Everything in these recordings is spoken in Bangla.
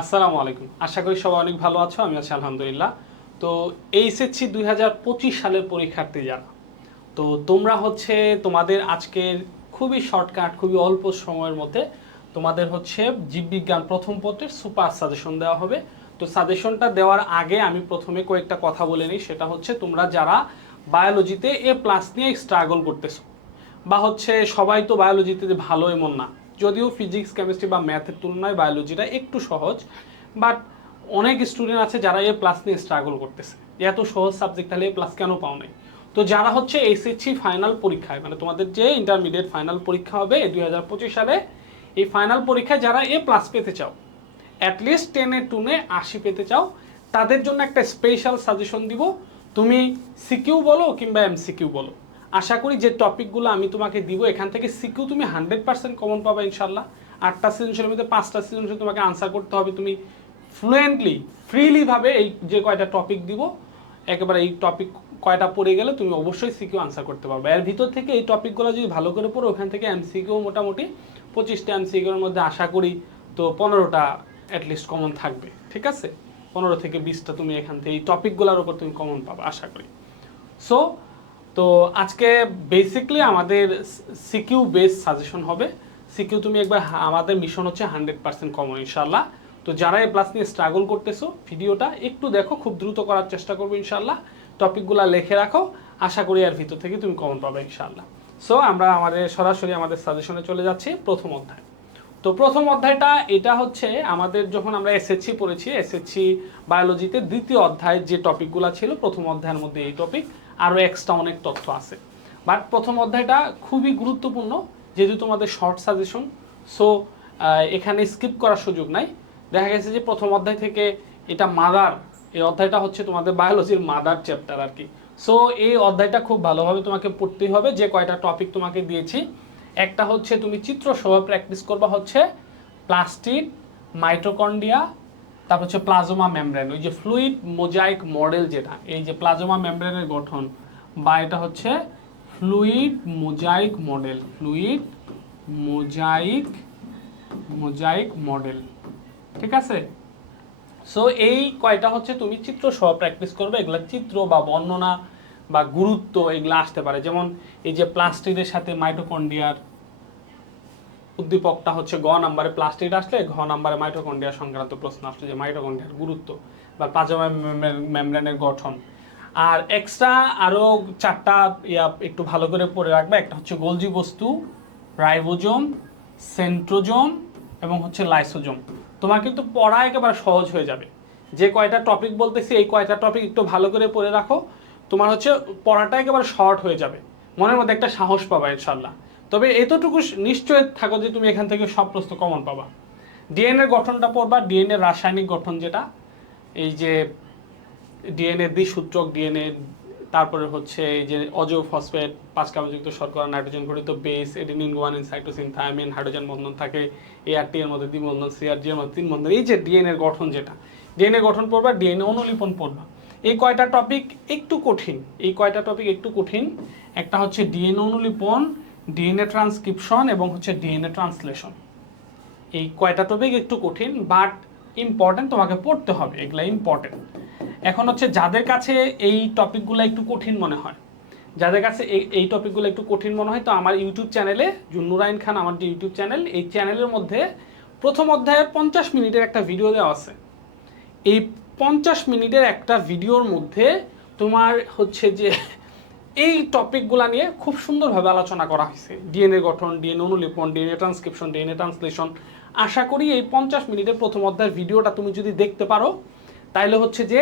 আসসালামু আলাইকুম। আশা করি সবাই অনেক ভালো আছো, আমি আছি আলহামদুলিল্লাহ। তো এইচএসসি দুই হাজার পঁচিশ সালের পরীক্ষার্থী যারা, তো তোমরা হচ্ছে তোমাদের আজকের খুবই শর্টকাট খুবই অল্প সময়ের মধ্যে তোমাদের হচ্ছে জীববিজ্ঞান প্রথম পত্রের সুপার সাজেশন দেওয়া হবে। তো সাজেশনটা দেওয়ার আগে আমি প্রথমে কয়েকটা কথা বলে নিই, সেটা হচ্ছে তোমরা যারা বায়োলজিতে এ প্লাস নিয়ে স্ট্রাগল করতেছো, বা হচ্ছে সবাই তো বায়োলজিতে ভালো এমন না যদিও ফিজিক্স কেমিস্ট্রি বা ম্যাথের তুলনায় বায়োলজিটা একটু সহজ বাট অনেক স্টুডেন্ট আছে যারা এ প্লাস নিয়ে স্ট্রাগল করতেছে। এত সহজ সাবজেক্ট তাহলে এ প্লাস কেন পাও নাই? তো যারা হচ্ছে এসএসসি ফাইনাল পরীক্ষায় মানে তোমাদের যে ইন্টারমিডিয়েট ফাইনাল পরীক্ষা হবে দুই হাজার পঁচিশ সালে, এই ফাইনাল পরীক্ষায় যারা এ প্লাস পেতে চাও অ্যাটলিস্ট টেনে টুনে আশি পেতে চাও, তাদের জন্য একটা স্পেশাল সাজেশন দিব। তুমি সিকিউ বলো কিংবা এমসিকিউ বলো। আশা করি যে টপিকগুলো আমি তোমাকে দিব, এখান থেকে সিকিউ তুমি হান্ড্রেড পার্সেন্ট কমন পাবে ইনশাল্লাহ আটটা সিজনসের মধ্যে পাঁচটা সিজনসে তোমাকে আনসার করতে হবে। তুমি ফ্লুয়েন্টলি ফ্রিলিভাবে এই যে কয়টা টপিক দিব, একেবারে এই টপিক কয়টা পড়ে গেলে তুমি অবশ্যই সিকিউ আনসার করতে পারবে। এর ভিতর থেকে এই টপিকগুলো যদি ভালো করে পড়ো, ওখান থেকে এমসিকিউ মোটামুটি পঁচিশটা এমসিকিউর মধ্যে আশা করি তো পনেরোটা অ্যাটলিস্ট কমন থাকবে, ঠিক আছে? পনেরো থেকে বিশটা তুমি এখান থেকে এই টপিকগুলোর ওপর তুমি কমন পাবে, আশা করি। সো তো আজকে বেসিকলি আমাদের সিকিউ বেস সাজেশন হবে। সিকিউ তুমি একবার আমাদের মিশন হচ্ছে হান্ড্রেড পার্সেন্ট কমন ইনশাল্লাহ তো যারা এই প্লাস নিয়ে স্ট্রাগল করতেছো ভিডিওটা একটু দেখো, খুব দ্রুত করার চেষ্টা করব ইনশাল্লাহ টপিকগুলো লিখে রাখো, আশা করি এর ভিতর থেকে তুমি কমন পাবে ইনশাল্লাহ সো আমরা আমাদের সরাসরি আমাদের সাজেশনে চলে যাচ্ছি, প্রথম অধ্যায়। তো প্রথম অধ্যায়টা, এটা হচ্ছে আমাদের যখন আমরা এসএসসি পড়েছি এসএসসি বায়োলজিতে দ্বিতীয় অধ্যায় যে টপিকগুলো ছিল, প্রথম অধ্যায়ের মধ্যে এই টপিক, আরও এক্সট্রা অনেক তথ্য আছে। বাট প্রথম অধ্যায়টা খুবই গুরুত্বপূর্ণ, যেহেতু তোমাদের শর্ট সাজেশন সো এখানে স্কিপ করার সুযোগ নাই। দেখা গেছে যে প্রথম অধ্যায় থেকে এটা মাদার এই অধ্যায়টা হচ্ছে তোমাদের বায়োলজির মাদার চ্যাপ্টার আর কি। সো এই অধ্যায়টা খুব ভালোভাবে তোমাকে পড়তেই হবে, যে কয়টা টপিক তোমাকে দিয়েছি। একটা হচ্ছে তুমি চিত্র সহ প্র্যাকটিস করবা হচ্ছে প্লাস্টিড মাইটোকন্ডিয়া তারপর হচ্ছে প্লাজমা মেমব্রেন ওই যে ফ্লুইড মোজাইক মডেল যেটা, এই যে প্লাজমা মেমব্রেনের গঠন, বা এটা হচ্ছে fluid mosaic model fluid mosaic mosaic model ঠিক আছে? সো এই কয়টা হচ্ছে তুমি চিত্র সহ প্র্যাকটিস করবে, এগুলা চিত্র বা বর্ণনা বা গুরুত্ব এগুলো আসতে পারে। যেমন এই যে প্লাস্টিকের সাথে মাইটোকন্ডিয়ার উদ্দীপকটা হচ্ছে গ নাম্বারে প্লাস্টিক আসলে, ঘ নাম্বারে মাইটোকন্ডিয়া সংক্রান্ত প্রশ্ন আসলে যে মাইটোকন্ডিয়ার গুরুত্ব বা প্লাজমা মেমব্রেনের গঠন। আর এক্সট্রা আরও চারটা ইয়া একটু ভালো করে পড়ে রাখবে, একটা হচ্ছে গোলজি বস্তু, রাইবোজোম, সেন্ট্রোজোম এবং হচ্ছে লাইসোজোম। তোমার কিন্তু পড়া একেবারে সহজ হয়ে যাবে। যে কয়টা টপিক বলতেছি, এই কয়টা টপিক একটু ভালো করে পড়ে রাখো। তোমার হচ্ছে পড়াটা একেবারে শর্ট হয়ে যাবে। মনের মধ্যে একটা সাহস পাবা ইনশাল্লাহ তবে এতটুকু নিশ্চয় থাকো যে তুমি এখান থেকে সব প্রশ্ন কমন পাবা। ডিএনএ গঠনটা পড়বা, ডিএনএ রাসায়নিক গঠন যেটা। এই যে ডিএনএ দ্বিসূত্রক ডিএনএ, তারপরে হচ্ছে এই যে অজো ফসফেট পাঁচ কার্বযুক্ত শর্করা, নাইট্রোজেন ঘটিত base, adenine, guanine, cytosine, thymine, hydrogen বন্ধন থাকে এআরটি এর মধ্যে দ্বিবন্ধন সিআরজি এর মধ্যে, তিন বন্ধন, এই যে ডিএনএ গঠন যেটা। ডিএনএ গঠন পড়বা, ডিএনএ অনুলিপন পড়বা। এই কয়টা টপিক একটু কঠিন, এই কয়টা টপিক একটু কঠিন। একটা হচ্ছে ডিএনএ অনুলিপন ডিএনএ ট্রান্সক্রিপশন এবং হচ্ছে ডিএনএ ট্রান্সলেশন এই কয়টা টপিক একটু কঠিন বাট ইম্পর্টেন্ট তোমাকে পড়তে হবে, এগুলো ইম্পর্টেন্ট এখন হচ্ছে যাদের কাছে এই টপিকগুলো একটু কঠিন মনে হয়, যাদের কাছে এই এই টপিকগুলো একটু কঠিন মনে হয়, তো আমার ইউটিউব চ্যানেলে জুন্নুরাইন খান, আমার যে ইউটিউব চ্যানেল এই চ্যানেলের মধ্যে প্রথম অধ্যায়ে পঞ্চাশ মিনিটের একটা ভিডিও দেওয়া আছে। এই পঞ্চাশ মিনিটের একটা ভিডিওর মধ্যে তোমার হচ্ছে যে এই টপিকগুলা নিয়ে খুব সুন্দরভাবে আলোচনা করা হয়েছে। ডিএনএ গঠন ডিএনএ অনুলিপন ডিএনএ ট্রান্সক্রিপশন ডিএনএ ট্রান্সলেশন আশা করি এই পঞ্চাশ মিনিটের প্রথম অধ্যায়ের ভিডিওটা তুমি যদি দেখতে পারো, তাইলে হচ্ছে যে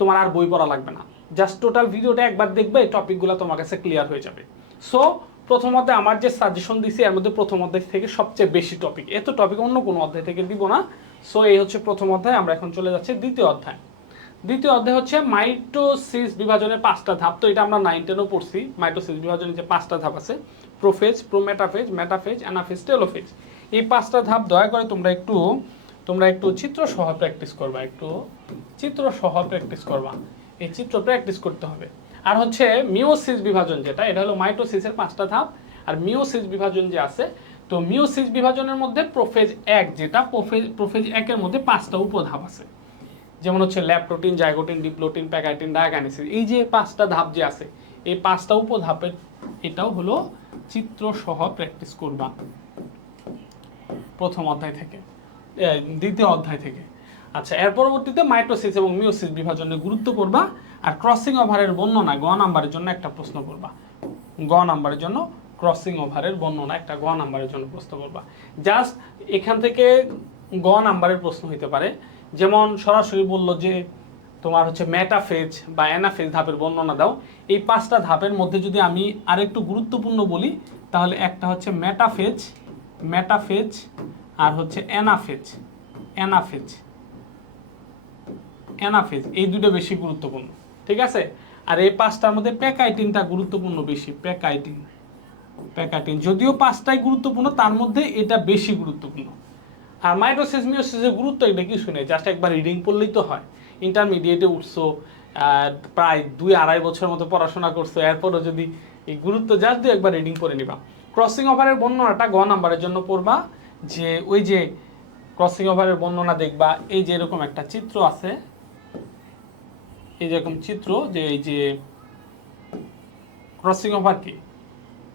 তোমার আর বই পড়া লাগবে না। জাস্ট টোটাল ভিডিওটা একবার দেখবে, এই টপিকগুলো তোমার কাছে ক্লিয়ার হয়ে যাবে। সো প্রথম অধ্যায় আমার যে সাজেশন দিছি, এর মধ্যে প্রথম অধ্যায় থেকে সবচেয়ে বেশি টপিক এত টপিক অন্য কোনো অধ্যায় থেকে দিব না। সো এই হচ্ছে প্রথম অধ্যায়, আমরা এখন চলে যাচ্ছি দ্বিতীয় অধ্যায়। দ্বিতীয় অধ্যায় হচ্ছে মাইটোসিস বিভাজনের পাঁচটা ধাপ। তো এটা আমরা নাইন টেনও পড়ছি। মাইটোসিস বিভাজনের যে পাঁচটা ধাপ আছে prophase prometaphase metaphase anaphase telophase এই পাঁচটা ধাপ দয়া করে তোমরা একটু তোমরা একটু চিত্র সহ প্র্যাকটিস করবা, একটু চিত্র সহ প্র্যাকটিস করবা। এই চিত্র প্র্যাকটিস করতে হবে। আর হচ্ছে মিওসিস বিভাজন যেটা, এটা হলো মাইটোসিসের পাঁচটা ধাপ। আর মিওসিস বিভাজন যে আছে, তো মিওসিস বিভাজনের মধ্যে প্রোফেজ এক যেটা প্রোফেজ প্রোফেজ একের মধ্যে পাঁচটা উপধাপ আছে। যেমন হচ্ছে leptotene, zygotene, diplotene pachytene diakinesis এই যে পাঁচটা ধাপ যে আছে, এই পাঁচটা উপধাপের এটাও হলো চিত্র সহ প্র্যাকটিস করবা। প্রথম অধ্যায় থেকে দ্বিতীয় অধ্যায় থেকে। আচ্ছা এর পরবর্তীতে মাইটোসিস এবং মিওসিস বিভাজনের গুরুত্ব করবা আর ক্রসিং ওভারের বর্ণনা গ নাম্বারের জন্য একটা প্রশ্ন করবা। গ নাম্বারের জন্য ক্রসিং ওভারের বর্ণনা একটা গ নাম্বারের জন্য প্রশ্ন করবা। জাস্ট এখান থেকে গ নাম্বারের প্রশ্ন হইতে পারে। যেমন সরাসরি বলল যে তোমার হচ্ছে মেটাফেজ বা অ্যানাফেজ ধাপের বর্ণনা দাও। এই পাঁচটা ধাপের মধ্যে যদি আমি আরেকটু গুরুত্বপূর্ণ বলি, তাহলে একটা হচ্ছে মেটাফেজ মেটাফেজ আর হচ্ছে অ্যানাফেজ অ্যানাফেজ অ্যানাফেজ, এই দুটো বেশি গুরুত্বপূর্ণ, ঠিক আছে? আর এই পাঁচটার মধ্যে প্যাকাইটিনটা গুরুত্বপূর্ণ বেশি, প্যাকাইটিন প্যাকাইটিন, যদিও পাঁচটাই গুরুত্বপূর্ণ, তার মধ্যে এটা বেশি গুরুত্বপূর্ণ। আর মাইটোসিস মিওসিসের গুরুত্ব এটা কিছু নেই জাস্ট একবার রিডিং পড়লেই তো হয়। ইন্টারমিডিয়েটে উঠছো প্রায় দুই আড়াই বছরের মতো পড়াশোনা করছ, এরপরও যদি এই গুরুত্ব জাস্ট দিয়ে একবার রিডিং করে নিবা। ক্রসিং ওভারের বর্ণনাটা গ নাম্বারের জন্য পড়বা, যে ওই যে ক্রসিং ওভারের বর্ণনা দেখবা, এই যে এরকম একটা চিত্র আছে, এই যেরকম চিত্র যে এই যে ক্রসিং ওভার কি,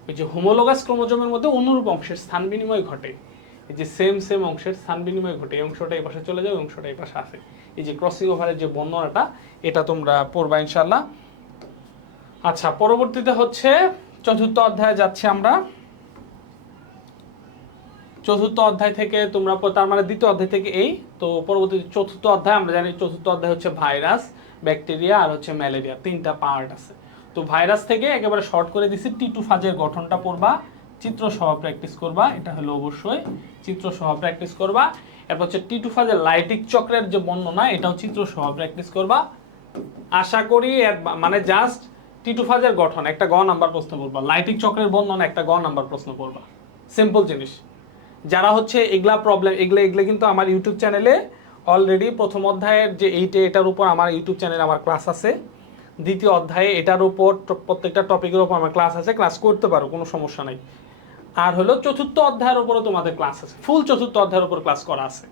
ওই যে হোমোলোগাস ক্রোমোজোমের মধ্যে অনুরূপ অংশের স্থান বিনিময় ঘটে। এই যে সেম সেম অংশের স্থান বিনিময় ঘটে, এই অংশটা এই পাশে চলে যায় অংশটা এই পাশে আসে। এই যে ক্রসিং ওভারের যে বর্ণনাটা, এটা তোমরা পড়বা ইনশাল্লাহ আচ্ছা পরবর্তীতে হচ্ছে চতুর্থ অধ্যায়ে যাচ্ছি আমরা। চতুর্থ অধ্যায় থেকে তোমরা তার মানে দ্বিতীয় অধ্যায় থেকে এই, তো পরবর্তী চতুর্থ অধ্যায়, আমরা জানি চতুর্থ অধ্যায় হচ্ছে ভাইরাস, ব্যাকটেরিয়া আর হচ্ছে ম্যালেরিয়া, তিনটা পার্ট আছে। তো ভাইরাস থেকে একেবারে শর্ট করে দিছি টি টু ফাজের গঠনটা পড়বা। চিত্র সহ প্র্যাকটিস করবা, এটা হলো অবশ্যই চিত্র সহ প্র্যাকটিস করবা। এরপর হচ্ছে টি টু ফাজের লাইটিক চক্রের যে বর্ণনা, এটাও চিত্র সহ প্র্যাকটিস করবা। আশা করি মানে জাস্ট টি টু ফাজের গঠন, একটা গ নাম্বার প্রশ্ন পড়বা। লাইটিক চক্রের বর্ণনা, একটা গ নাম্বার প্রশ্ন পড়বা। সিম্পল জিনিস। যারা হচ্ছে এগুলা প্রবলেম এগুলো এগুলো কিন্তু আমার ইউটিউব চ্যানেলে অলরেডি প্রথম অধ্যায়ের যে এইটে এটার উপর আমার ইউটিউব চ্যানেলে আমার ক্লাস আছে। দ্বিতীয় অধ্যায়ে এটার উপর প্রত্যেকটা টপিকের উপর আমার ক্লাস আছে। ক্লাস করতে পারো, কোনো সমস্যা নাই। আর হলো চতুর্থ অধ্যায়ের উপরও তোমাদের ক্লাস আছে। ফুল চতুর্থ অধ্যায়ের উপর ক্লাস করা আছে।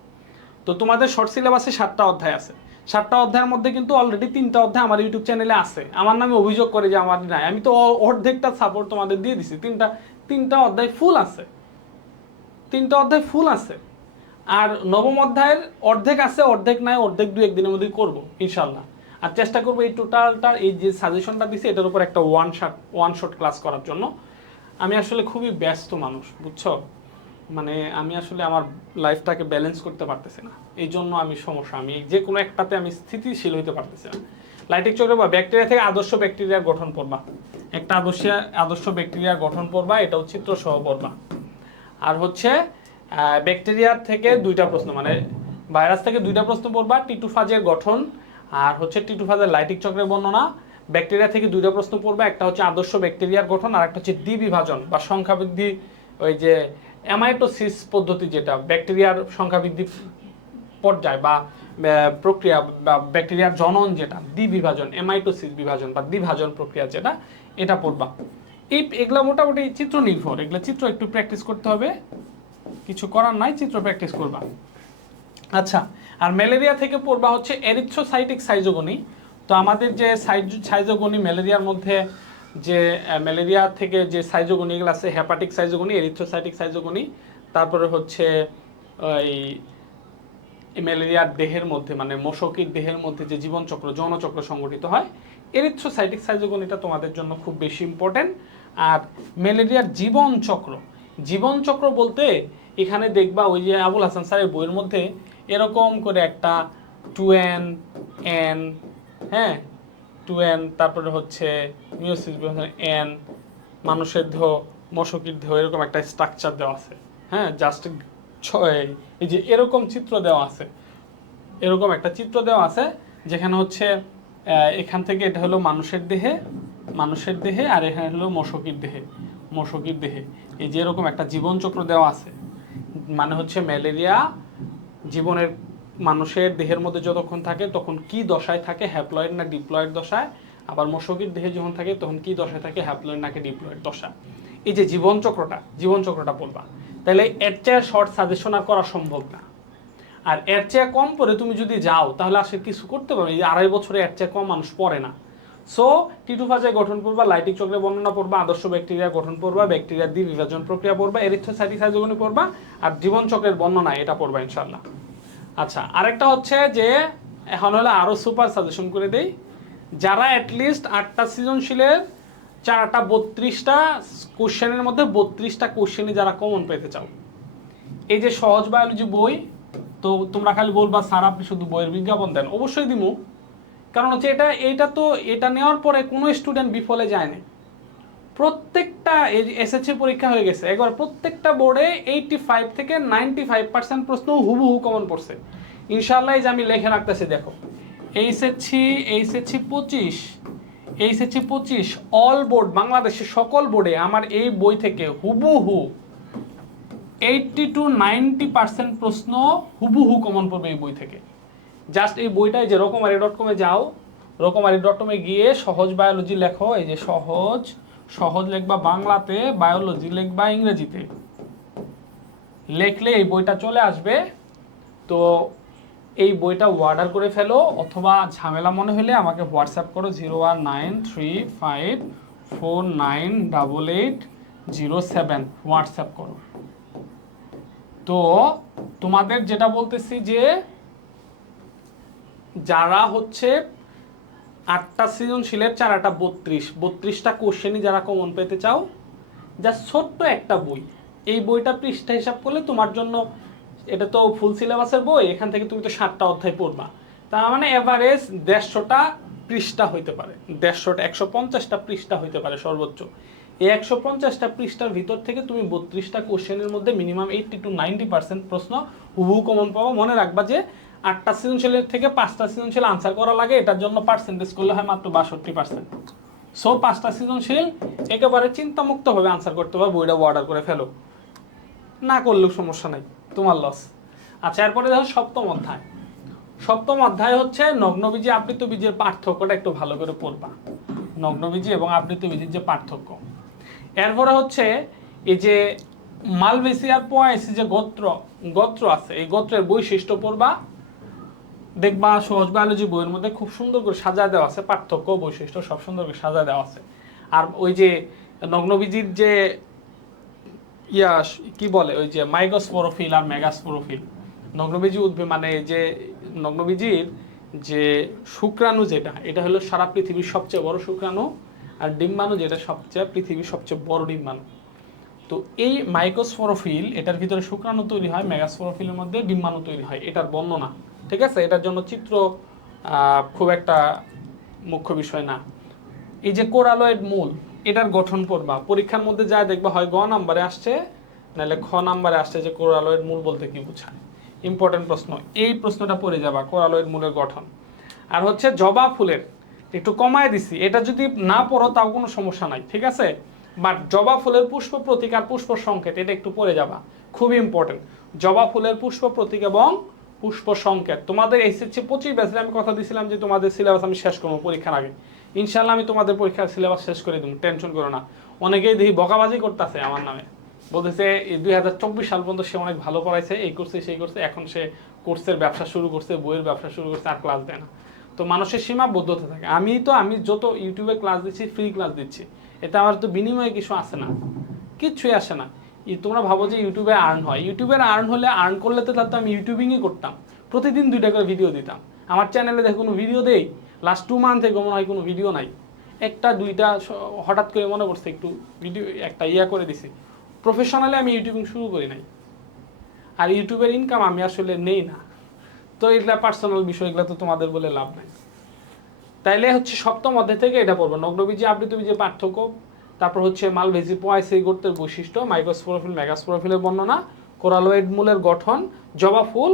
তো তোমাদের শর্ট সিলেবাসে সাতটা অধ্যায় আছে। সাতটা অধ্যায়ের মধ্যে কিন্তু অলরেডি তিনটা অধ্যায় আমার ইউটিউব চ্যানেলে আছে। আমার নামে অভিযোগ করে যে আমার নাই। আমি তো অর্ধেকটা সাপোর্ট তোমাদের দিয়ে দিছি। তিনটা তিনটা অধ্যায় ফুল আছে। তিনটা অধ্যায় ফুল আছে। আর নবম অধ্যায়ের অর্ধেক আছে, অর্ধেক নাই, অর্ধেক দু একদিনের মধ্যেই করব ইনশাল্লাহ আর চেষ্টা করব এই টোটালটার এই যে সাজেশনটা দিছি, এটার উপর একটা one shot one shot class করার জন্য। আমি আসলে খুবই ব্যস্ত মানুষ, বুঝছ? মানে আমি আসলে আমার লাইফটাকে ব্যালেন্স করতে পারতেছি না। এই জন্য আমি সমস্যা। আমি যে কোনো একটাতে আমি স্থিতিশীল হইতে পারতেছি না। লাইটিক চক্র বা ব্যাকটেরিয়া থেকে আদর্শ ব্যাকটেরিয়ার গঠন পড়বা একটা আদর্শ আদর্শ ব্যাকটেরিয়ার গঠন পড়বা এটাও চিত্র সহ পড়বা আর হচ্ছে ব্যাকটেরিয়ার থেকে দুইটা প্রশ্ন মানে ভাইরাস থেকে দুইটা প্রশ্ন পড়বা টিটুফাজের গঠন, আর হচ্ছে টিটুফাজের লাইটিক চক্রের বর্ণনা। ব্যাকটেরিয়া থেকে দুইটা প্রশ্ন পড়বে, একটা হচ্ছে আদর্শ ব্যাকটেরিয়ার গঠন আর একটা হচ্ছে দ্বিবিভাজন বা সংখ্যা বৃদ্ধি, ওই যে অ্যামাইটোসিস পদ্ধতি যেটা, ব্যাকটেরিয়ার সংখ্যা বৃদ্ধি পর্যায় বা প্রক্রিয়া বা ব্যাকটেরিয়ার জনন যেটা, দ্বিবিভাজন এমাইটোসিস বিভাজন বা দ্বিভাজন প্রক্রিয়া যেটা, এটা পড়বা। এই এগুলো মোটামুটি চিত্র নির্ভর, এগুলো চিত্র একটু প্র্যাকটিস করতে হবে। কিছু করার নাই, চিত্র প্র্যাকটিস করবা। আচ্ছা আর ম্যালেরিয়া থেকে পড়বা হচ্ছে এরিথ্রোসাইটিক সাইজোগনি তো আমাদের যে সাইজ- সাইজোগনি ম্যালেরিয়ার মধ্যে যে ম্যালেরিয়া থেকে যে সাইজোগনিগুলো আছে হেপাটিক সাইজোগনি, এরিথ্রোসাইটিক সাইজোগনি, তারপরে হচ্ছে ওই ম্যালেরিয়ার দেহের মধ্যে মানে মশকির দেহের মধ্যে যে জীবনচক্র, যৌনচক্র সংগঠিত হয়, এরিথ্রোসাইটিক সাইজোগনিটা তোমাদের জন্য খুব বেশি ইম্পর্টেন্ট আর ম্যালেরিয়ার জীবনচক্র জীবনচক্র বলতে এখানে দেখবা ওই যে আবুল হাসান স্যারের বইয়ের মধ্যে এরকম করে একটা টু এন এন হ্যাঁ টু এন তারপরে হচ্ছে মিওসিস এন মানুষের দেহ, মশকির দেহ, এরকম একটা স্ট্রাকচার দেওয়া আছে। হ্যাঁ জাস্ট ছয়, এই যে এরকম চিত্র দেওয়া আছে। এরকম একটা চিত্র দেওয়া আছে, যেখানে হচ্ছে এখান থেকে এটা হলো মানুষের দেহে মানুষের দেহে, আর এখানে হলো মশকির দেহে মশকির দেহে। এই যে এরকম একটা জীবনচক্র দেওয়া আছে। মানে হচ্ছে ম্যালেরিয়া, জীবনের মানুষের দেহের মধ্যে যতক্ষণ থাকে, তখন কি দশায় থাকে? হ্যাপ্লয়েড না ডিপ্লয়েড দশায়? আবার মশকির দেহে যখন থাকে, তখন কি দশায় থাকে? হ্যাপ্লয়েড নাকি ডিপ্লয়েড দশা এই যে জীবনচক্রটা জীবনচক্রটা বলবা। তাহলে এর চেয়ে শর্ট সাজেশন আর করা সম্ভব না। আর এর চেয়ে কম পরে তুমি যদি যাও, তাহলে আসলে কিছু করতে পারবে এই আড়াই বছরে এর চেয়ে কম মানুষ পড়ে না। সো টিটু ফাজে গঠন পড়বা লাইটিক চক্রের বর্ণনা পড়বা, আদর্শ ব্যাকটেরিয়া গঠন পড়বা ব্যাকটেরিয়া দ্বি বিভাজন প্রক্রিয়া পড়বা এরিথ্রোসাইটিসাইজোগনি পড়বা, আর জীবন চক্রের বর্ণনা এটা পড়বা ইনশাল্লাহ আচ্ছা আরেকটা হচ্ছে যে, এখন হলে আরও সুপার সাজেশন করে দেই। যারা অ্যাটলিস্ট আটটা সৃজনশীলের চারটা বত্রিশটা কোশ্চেনের মধ্যে বত্রিশটা কোশ্চেনই যারা কমন পেতে চাও। এই যে সহজ বায়োলজি বই, তো তোমরা খালি বলবা, স্যার, আপনি শুধু বইয়ের বিজ্ঞাপন দেন। অবশ্যই দিমু। কারণ হচ্ছে এটা, এইটা তো, এটা নেওয়ার পরে কোনো স্টুডেন্ট বিফলে যায়নি প্রত্যেকটা এসএসসি পরীক্ষা হয়ে গেছে একবার প্রত্যেকটা বোর্ডে এইটটি ফাইভ থেকে নাইনটি ফাইভ পার্সেন্ট প্রশ্ন হুবহু কমন পড়ছে। ইনশাল্লাহ যে আমি লেখে রাখতেছি, দেখো। এইচএসসি এইচএসসি পঁচিশ এইচএসসি পঁচিশ অল বোর্ড বাংলাদেশের সকল বোর্ডে আমার এই বই থেকে হুবহু এইটটি টু নাইনটি পার্সেন্ট প্রশ্ন হুবহু কমন পড়বে এই বই থেকে। জাস্ট এই বইটাই যে রকমারি ডট কমে যাও রকমারি ডট কমে গিয়ে সহজ বায়োলজি লেখো, এই যে সহজ সহজ লেখবা বাংলাতে বায়োলজি লেখবা ইংরেজিতে। লেখলে এই বইটা চলে আসবে। তো এই বইটা অর্ডার করে ফেলো অথবা ঝামেলা মনে হলে আমাকে হোয়াটসঅ্যাপ করো zero one nine three five four nine double eight zero seven WhatsApp করো। তো তোমাদের যেটা বলতেছি যে যারা হচ্ছে আটটা সৃজনশীলের চারাটা বত্রিশ। বত্রিশটা কোশ্চেনই যারা কমন পেতে চাও যা ছোট্ট একটা বই। এই বইটা পৃষ্ঠা হিসাব করলে তোমার জন্য এটা তো ফুল সিলেবাসের বই, এখান থেকে তুমি তো সাতটা অধ্যায় পড়বা। তার মানে এভারেজ দেড়শোটা পৃষ্ঠা হইতে পারে। দেড়শোটা, একশো পঞ্চাশটা পৃষ্ঠা হইতে পারে সর্বোচ্চ। এই একশো পঞ্চাশটা পৃষ্ঠার ভিতর থেকে তুমি বত্রিশটা কোশ্চেনের মধ্যে minimum eighty two ninety percent প্রশ্ন হুবহু কমন পাবো। মনে রাখবা যে আটটা সৃজনশীলের থেকে পাঁচটা সৃজনশীল আনসার করা লাগে, এটার জন্য পার্সেন্টেজ করলে হয় মাত্র বাষট্টি পার্সেন্ট সো পাঁচটা সৃজনশীল একেবারে চিন্তামুক্তভাবে আনসার করতে হবে, বইটা অর্ডার করে ফেলো। না করলেও সমস্যা নাই, তোমার লস আচ্ছা এরপরে দেখো সপ্তম অধ্যায়। সপ্তম অধ্যায় হচ্ছে নগ্নবীজি আবৃত বীজের পার্থক্যটা একটু ভালো করে পড়বা। নগ্নবীজি এবং আবৃত বীজের যে পার্থক্য। এরপরে হচ্ছে এই যে মালবেসিয়ার পোয়াইসি যে গোত্র গোত্র আছে, এই গোত্রের বৈশিষ্ট্য পড়বা। দেখবা সহজ বায়োলজি বইয়ের মধ্যে খুব সুন্দর করে সাজা দেওয়া আছে, পার্থক্য, বৈশিষ্ট্য, সব সুন্দর করে সাজা দেওয়া আছে। আর ওই যে নগ্নবীজির যে ইয়া, কি বলে, ওই যে মাইগোস্পোরোফিল আর মেগাস্পোরোফিল, নগ্নবীজি উদ্ভিদ মানে যে নগ্নবীজির যে শুক্রাণু যেটা, এটা হলো সারা পৃথিবীর সবচেয়ে বড় শুক্রাণু আর ডিম্বাণু যেটা সবচেয়ে, পৃথিবীর সবচেয়ে বড় ডিম্বাণু। তো এই মাইক্রোস্পোরোফিল এটার ভিতরে শুক্রাণু তৈরি হয়, মেগাস্পোরোফিলের মধ্যে ডিম্বাণু তৈরি হয়, এটার বর্ণনা। ঠিক আছে? এটার জন্য চিত্র খুব একটা মুখ্য বিষয় না। এই যে কোরালয়েড মূল, এটার গঠন পড়বা পরীক্ষার মধ্যে যা দেখবা হয় গ নাম্বারে আসছে, নাহলে খ নাম্বারে আসছে যে কোরালয়েড মূল বলতে কি বোঝায়। ইম্পর্টেন্ট প্রশ্ন। এই প্রশ্নটা পড়ে যাবা, কোরালয়েড মূলের গঠন। আর হচ্ছে জবা ফুলের, একটু কমায় দিছি। এটা যদি না পড়ো, তাও কোনো সমস্যা নাই, ঠিক আছে? বাট জবা ফুলের পুষ্প প্রতীক আর পুষ্প সংকেত, এটা একটু পড়ে যাবা। খুবই ইম্পর্টেন্ট জবা ফুলের পুষ্প প্রতীক এবং পুষ্প সংকেত। তোমাদের এসএসসি পঁচিশ ব্যাচে আমি কথা দিয়েছিলাম যে তোমাদের সিলেবাস আমি শেষ করব পরীক্ষার আগে। ইনশাল্লাহ আমি তোমাদের পরীক্ষার সিলেবাস শেষ করে দেবো টেনশন করো না। অনেকেই দেখি বকাবাজি করতেছে আমার নামে। বলতেছে দুই হাজার চব্বিশ সাল পর্যন্ত সে অনেক ভালো পড়াইছে, এই করছে, সেই করছে, এখন সে কোর্সের ব্যবসা শুরু করছে, বইয়ের ব্যবসা শুরু করছে, আর ক্লাস দেয় না। তো মানুষের সীমাবদ্ধতা থাকে। আমি তো, আমি যত ইউটিউবে ক্লাস দিচ্ছি ফ্রি ক্লাস দিচ্ছি, এতে আমার তো বিনিময়ে কিছু আসে না কিচ্ছুই আসে না। তোমরা ভাবো যে ইউটিউবে আর্ন হয়। ইউটিউবের আর্ন হলে আর্ন করলে তো তার তো আমি ইউটিউবিংই করতাম। প্রতিদিন দুইটা করে ভিডিও দিতাম। আমার চ্যানেলে দেখো কোনো ভিডিও দেই? লাস্ট টু মান্থ থেকে মনে হয় কোনো ভিডিও নাই। একটা, দুইটা হঠাৎ করে মনে করছে একটু ভিডিও একটা ইয়া করে দিছি। প্রফেশনালি আমি ইউটিউবিং শুরু করি নাই। আর ইউটিউবের ইনকাম আমি আসলে নেই না। তো এগুলা পার্সোনাল বিষয় এগুলো তো তোমাদের বলে লাভ নাই। তাইলে হচ্ছে সপ্তম অধ্যায় থেকে এটা পড়ব। নগ্নবীজি আবৃতবীজের পার্থক্য তারপর হচ্ছে মালভেজি পোয়াইসি গোত্রের বৈশিষ্ট্য মাইক্রোস্পোরোফিল মেগাস্পোরোফিলের বর্ণনা, কোরালোয়েড মূলের গঠন, জবা ফুল,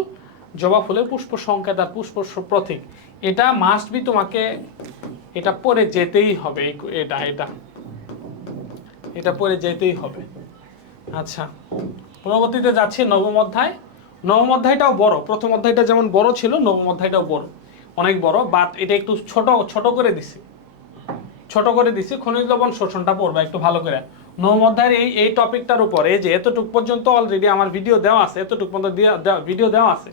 জবা ফুলের পুষ্প সংকেত আর পুষ্প প্রতীক। এটা মাস্ট বি তোমাকে, এটা পরে যেতেই হবে এটা এটা। এটা পরে যেতেই হবে। আচ্ছা পরবর্তীতে যাচ্ছি নবম অধ্যায়। নবম অধ্যায়টাও বড়। প্রথম অধ্যায়টা যেমন বড় ছিল, নবম অধ্যায়টাও বড়। অনেক বড় বাট এটা একটু ছোট ছোট করে দিছি। ছোট করে দিছি, খনিজ লবণ শোষণটা পড়বা একটু ভালো করে। নবম অধ্যায়ের এই এই টপিকটার উপরে যে এতটুক পর্যন্ত অলরেডি আমার ভিডিও দেওয়া আছে, এতটুক পর্যন্ত ভিডিও দেওয়া আছে,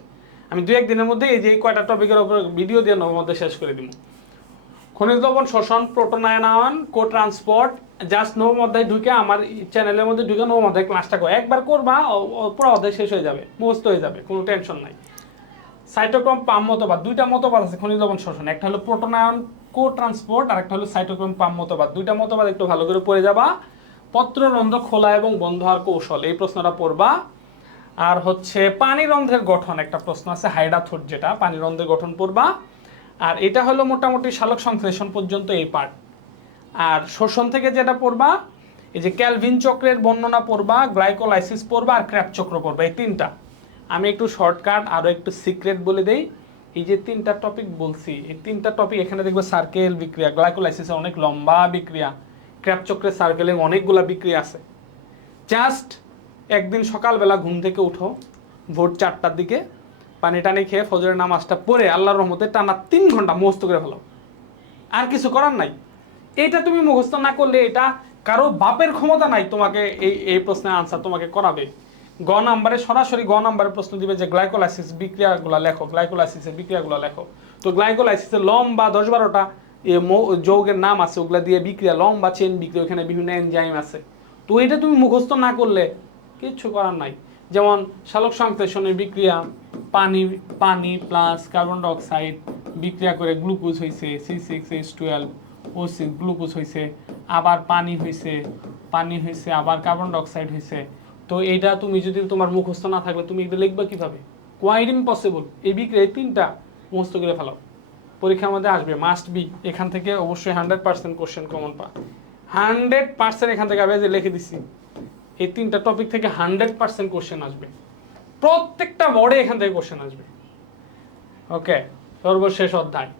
আমি দু একদিনের মধ্যে এই যে এই কয়টা টপিকের উপর ভিডিও দিয়ে নবম অধ্যায় শেষ করে দিব। খনিজ লবণ শোষণ, প্রোটোনায়ন কো ট্রান্সপোর্ট জাস্ট নবম অধ্যায় ঢুকে আমার চ্যানেলের মধ্যে ঢুকে নবম অধ্যায় ক্লাসটা করো। একবার করবা পুরো অধ্যায় শেষ হয়ে যাবে, মুখস্থ হয়ে যাবে, কোনো টেনশন নাই। সাইটোক্রম পাম মতবাদ, দুইটা মতবাদ আছে খনিজ লবণ শোষণ, একটা হলো প্রোটোনায়ন কো ট্রান্সপোর্ট আর একটা হলো সাইটোক্রম পাম মতবাদ। দুইটা মতবাদ একটু ভালো করে পড়ে যাবা। পত্ররন্ধ্র, খোলা এবং বন্ধ হওয়ার কৌশল, এই প্রশ্নটা পড়বা। আর হচ্ছে পানি রন্ধ্রের গঠন, একটা প্রশ্ন আছে হাইডাথোট যেটা পানি রন্ধ্রের গঠন পড়বা। আর এটা হলো মোটামুটি সালোক সংশ্লেষণ পর্যন্ত এই পার্ট আর শোষণ থেকে যেটা পড়বা, এই যে ক্যালভিন চক্রের বর্ণনা পড়বা, গ্লাইকোলাইসিস পড়বা আর ক্র্যাপ চক্র পড়বা, এই তিনটা। আমি একটু শর্টকাট আরও একটু সিক্রেট বলে দেই। এই যে তিনটা টপিক বলছি, এই তিনটা টপিক এখানে দেখবে সার্কেল বিক্রিয়া গ্লাইকোলাইসিসের অনেক লম্বা বিক্রিয়া, ক্র্যাপ চক্রের সার্কেলে অনেকগুলা বিক্রিয়া আছে। জাস্ট একদিন সকালবেলা ঘুম থেকে উঠো, ভোর চারটার দিকে, পানি টানি খেয়ে ফজরের নামাজটা পড়ে আল্লাহর রহমতে টানা তিন ঘণ্টা মুখস্থ করে ফেলো। আর কিছু করার নাই। এটা তুমি মুখস্থ না করলে এটা কারও বাপের ক্ষমতা নাই তোমাকে এই এই প্রশ্নের আনসার তোমাকে করাবে। গ নাম্বারে, সরাসরি গ নাম্বারে প্রশ্ন দিবে যে গ্লাইকোলাইসিস বিক্রিয়াগুলো লেখো, গ্লাইকোলাইসিসের বিক্রিয়াগুলো লেখো। তো গ্লাইকোলাইসিসের লম্বা দশ বারোটা যৌগের নাম আছে, ওগুলা দিয়ে বিক্রিয়া, লম্বা চেন বিক্রিয়া, ওখানে বিভিন্ন এনজাইম আছে। তো এটা তুমি মুখস্থ না করলে কিচ্ছু করার নাই। যেমন সালোক সংশ্লেষণের বিক্রিয়া, পানি পানি প্লাস কার্বন ডাইঅক্সাইড বিক্রিয়া করে গ্লুকোজ হয়েছে C six H twelve O six glucose হয়েছে আবার পানি হয়েছে পানি হয়েছে আবার কার্বন ডাইঅক্সাইড হয়েছে তো এইটা তুমি যদি তোমার মুখস্থ না থাকলে তুমি এটা লিখবে কীভাবে? কোয়াইট ইম্পসিবল এই বিক্রিয়া তিনটা মুখস্থ করে ফেলাও। পরীক্ষার মধ্যে আসবে মাস্ট বি এখান থেকে অবশ্যই হান্ড্রেড পার্সেন্ট কোশ্চেন কমন পা হান্ড্রেড পার্সেন্ট এখান থেকে আমি যে লিখে দিছি, এই তিনটা টপিক থেকে হান্ড্রেড পার্সেন্ট কোশ্চেন আসবে। প্রত্যেকটা বোর্ডে এখান থেকে কোশ্চেন আসবে। ওকে সর্বশেষ অধ্যায়।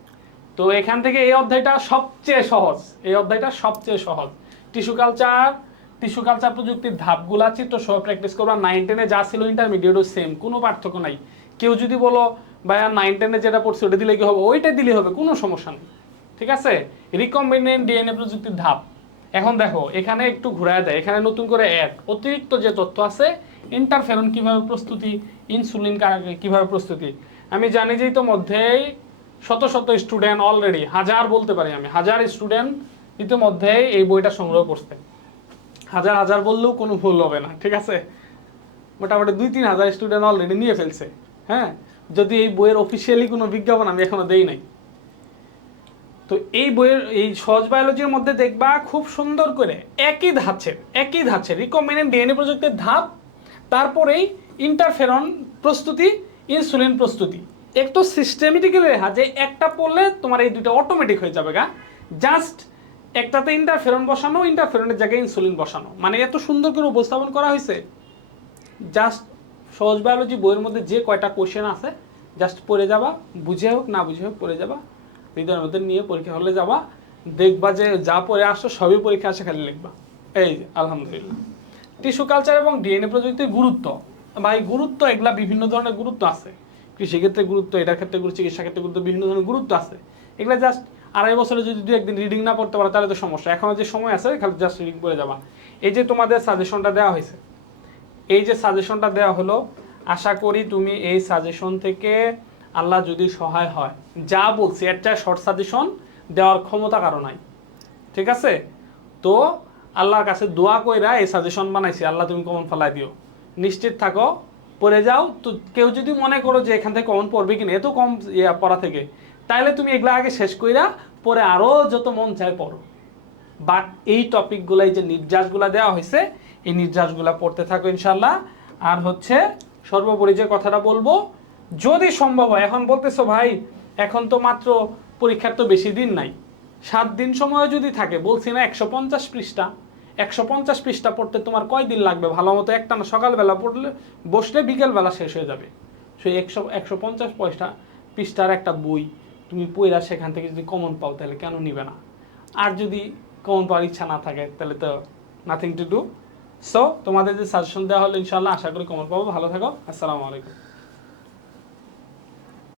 তো এখান থেকে এই অধ্যায়টা সবচেয়ে সহজ। এই অধ্যায়টা সবচেয়ে সহজ। টিস্যু কালচার টিস্যু কালচার প্রযুক্তির ধাপগুলা চিত্র সহ প্র্যাকটিস করবা। নাইন টেনে যা ছিল ইন্টারমিডিয়েটও সেম কোনো পার্থক্য নাই। কেউ যদি বলো, ভাইয়া নাইন টেনে যেটা পড়ছে ওটা দিলে কি হবে? ওইটা দিলে হবে, কোনো সমস্যা নেই। ঠিক আছে? রিকম্বিনেন্ট ডিএনএ প্রযুক্তির ধাপ। এখন দেখো, এখানে একটু ঘুরায় দেয় এখানে নতুন করে অ্যাড অতিরিক্ত যে তথ্য আছে ইন্টারফেরন কীভাবে প্রস্তুতি ইনসুলিন কীভাবে প্রস্তুতি? আমি জানি যে ইতোমধ্যেই শত শত স্টুডেন্ট অলরেডি হাজার বলতে পারি আমি, হাজার স্টুডেন্ট ইতিমধ্যেই এই বইটা সংগ্রহ করছে। হাজার হাজার বললেও কোনো ভুল হবে না, ঠিক আছে? মোটামুটি দুই, তিন হাজার স্টুডেন্ট অলরেডি নিয়ে ফেলছে হ্যাঁ? যদি এই বইয়ের অফিসিয়ালি কোনো বিজ্ঞাপন আমি এখনও দেই নাই। তো এই বইয়ের, এই সহজ বায়োলজির মধ্যে দেখবা খুব সুন্দর করে একই ধাঁচের একই ধাঁচের রিকমেন্ডেন্ট ডিএনএ প্রযুক্তির ধাপ, তারপরেই ইন্টারফেরন প্রস্তুতি ইনসুলিন প্রস্তুতি। একটু সিস্টেমেটিক্যালি লেখা যে একটা পড়লে তোমার এই দুটো অটোমেটিক হয়ে যাবে গা। জাস্ট একটাতে ইন্টারফেরন বসানো ইন্টারফেরনের জায়গায় ইনসুলিন বসানো। মানে এত সুন্দর করে উপস্থাপন করা হয়েছে। জাস্ট সহজ বায়োলজি বইয়ের মধ্যে যে কয়টা কোশ্চেন আছে জাস্ট পড়ে যাবা, বুঝে হোক, না বুঝে হোক, পড়ে যাবা। হৃদয়ের মধ্যে নিয়ে পরীক্ষা হলে যাবা। দেখবা যে যা পড়ে আসছো, সবই পরীক্ষা আসে খালি লিখবা। এই আলহামদুলিল্লাহ। টিস্যু কালচার এবং ডিএনএ প্রযুক্তির গুরুত্ব। ভাই, গুরুত্ব এগুলা বিভিন্ন ধরনের গুরুত্ব আছে। কৃষিক্ষেত্রে গুরুত্ব, এটার ক্ষেত্রে গুরুত্ব চিকিৎসা ক্ষেত্রে গুরুত্ব, বিভিন্ন ধরনের গুরুত্ব আছে। এগুলা জাস্ট আড়াই বছরে যদি দু একদিন রিডিং না পড়তে পারো, তাহলে তো সমস্যা। এখনও যে সময় আছে, খালি জাস্ট রিডিং করে যাবা। এই যে তোমাদের সাজেশনটা দেওয়া হয়েছে, এই যে সাজেশনটা দেওয়া হলো, আশা করি তুমি এই সাজেশন থেকে আল্লাহ যদি সহায় হয়, যা বলছি, একটা শর্ট সাজেশন দেওয়ার ক্ষমতা কারও নাই। ঠিক আছে? তো আল্লাহর কাছে দোয়া কইরা এই সাজেশন বানাইছি, আল্লাহ তুমি কমন ফেলাই দিও। নিশ্চিত থাকো, পড়ে যাও। তো কেউ যদি মনে করো যে এখান থেকে কমন পড়বে কিনা এত কম পড়া থেকে। তাহলে তুমি এগুলো আগে শেষ কইরা পরে আরও যত মন চায় পড়ো। বাট এই টপিকগুলো এই যে নির্যাসগুলো দেওয়া হয়েছে এই নির্যাসগুলো পড়তে থাকো ইনশাল্লাহ আর হচ্ছে সর্বোপরি যে কথাটা বলব, যদি সম্ভব হয়, এখন বলতেছো ভাই, এখন তো মাত্র পরীক্ষার তো বেশি দিন নাই। সাত দিন সময় যদি থাকে, বলছি না একশো পঞ্চাশ পৃষ্ঠা। একশো পঞ্চাশ পৃষ্ঠা পড়তে তোমার কয় দিন লাগবে? ভালো মতো একটা না সকালবেলা পড়লে, বসলে বিকেলবেলা শেষ হয়ে যাবে। সেই একশো একশো পঞ্চাশ পয়সা পৃষ্ঠার একটা বই। তুমি পইরা সেখান থেকে যদি কমন পাও, তাহলে কেন নিবে না? আর যদি কমন পাওয়ার ইচ্ছা না থাকে, তাহলে তো নাথিং টু ডু সো তোমাদের যে সাজেশন দেওয়া হলো ইনশাল্লাহ আশা করি কমন পাবো। ভালো থাকো, আসসালামু আলাইকুম।